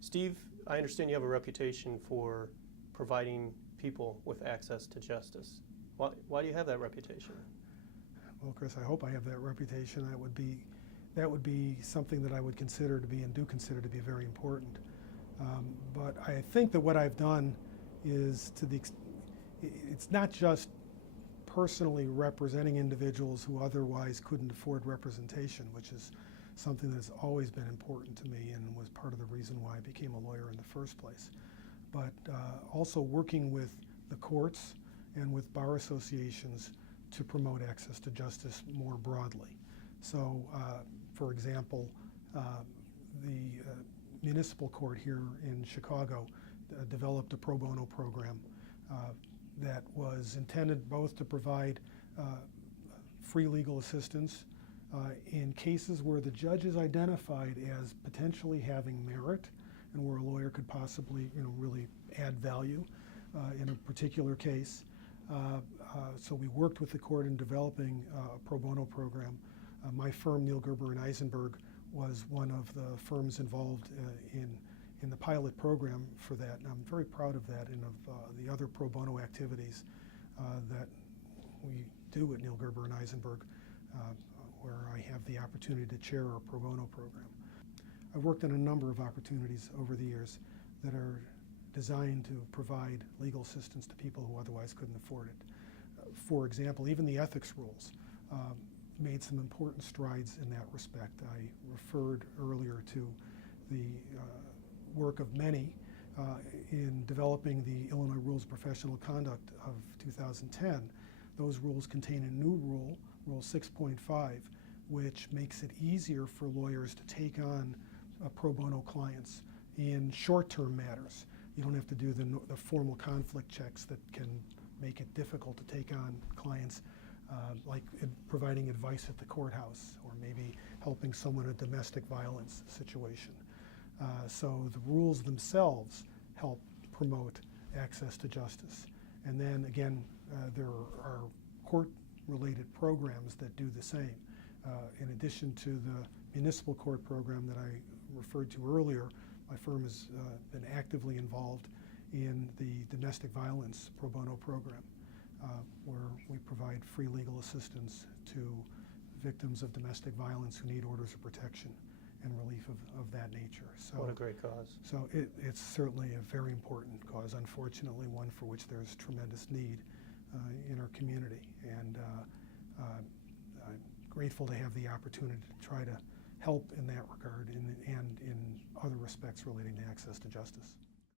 Steve, I understand you have a reputation for providing people with access to justice. Why do you have that reputation? Well, Chris, I hope I have that reputation. That would be something that I would consider to be, and do consider to be, very important. But I think that what I've done is it's not just personally representing individuals who otherwise couldn't afford representation, which is something that's always been important to me and was part of the reason why I became a lawyer in the first place. But also working with the courts and with bar associations to promote access to justice more broadly. So, for example, the municipal court here in Chicago developed a pro bono program that was intended both to provide free legal assistance in cases where the judge is identified as potentially having merit and where a lawyer could possibly, really add value in a particular case. So we worked with the court in developing a pro bono program. My firm, Neal, Gerber, and Eisenberg, was one of the firms involved in the pilot program for that, and I'm very proud of that and of the other pro bono activities that we do at Neal, Gerber, and Eisenberg, where I have the opportunity to chair our pro bono program. I've worked on a number of opportunities over the years that are designed to provide legal assistance to people who otherwise couldn't afford it. For example, even the ethics rules made some important strides in that respect. I referred earlier to the work of many in developing the Illinois Rules of Professional Conduct of 2010. Those rules contain a new rule, Rule 6.5, which makes it easier for lawyers to take on pro bono clients in short-term matters. You don't have to do the formal conflict checks that can make it difficult to take on clients, like providing advice at the courthouse or maybe helping someone in a domestic violence situation. So the rules themselves help promote access to justice. And then again, there are court-related programs that do the same. In addition to the municipal court program that I referred to earlier, my firm has been actively involved in the domestic violence pro bono program, where we provide free legal assistance to victims of domestic violence who need orders of protection and relief of that nature. So, what a great cause. So it's certainly a very important cause, unfortunately one for which there's tremendous need in our community. And I'm grateful to have the opportunity to try to help in that regard and in other respects relating to access to justice.